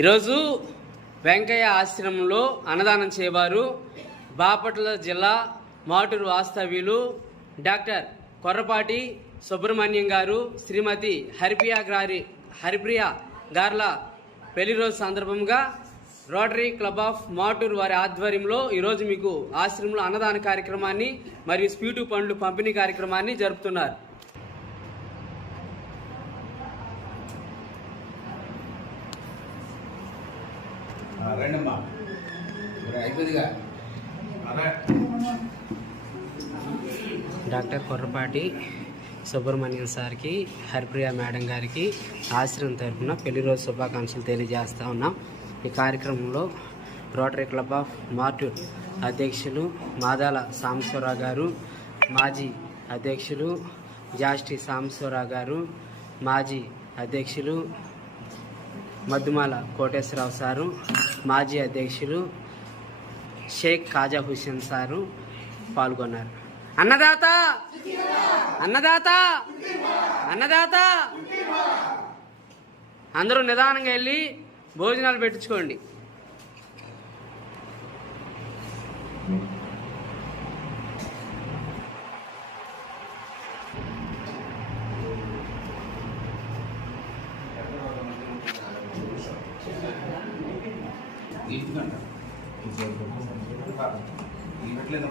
ఈరోజు వెంకయ్య ఆశ్రమంలో అన్నదానం చేయవారు బాపట్ల జిల్లా మాటూరు వాస్తవ్యులు డాక్టర్ కొర్రపాటి సుబ్రహ్మణ్యం గారు, శ్రీమతి హరిప్రియ గార్ల పెళ్లి రోజు సందర్భంగా రోటరీ క్లబ్ ఆఫ్ మాటూరు వారి ఆధ్వర్యంలో ఈరోజు మీకు ఆశ్రమంలో అన్నదాన కార్యక్రమాన్ని మరియు స్వీటు పండ్లు పంపిణీ కార్యక్రమాన్ని జరుపుతున్నారు. డాక్టర్ కొర్రపాటి సుబ్రహ్మణ్యం సార్కి, హరిప్రియ మేడం గారికి ఆశ్రమం తరఫున పెళ్లి రోజు శుభాకాంక్షలు తెలియజేస్తూ ఉన్నాం. ఈ కార్యక్రమంలో రోటరీ క్లబ్ ఆఫ్ మాటూరు అధ్యక్షులు మాదాల సాంబశివరావు గారు, మాజీ అధ్యక్షులు జాస్టి సాంబశివరావు గారు, మాజీ అధ్యక్షులు మద్దుమాల కోటేశ్వరరావు సారు, మాజీ అధ్యక్షులు షేక్ ఖాజా హుస్సేన్ సారు పాల్గొన్నారు. అన్నదాత అన్నదాత అన్నదాత అందరూ నిదానంగా వెళ్ళి భోజనాలు పెట్టించుకోండి. ఇవ్వట్లేదు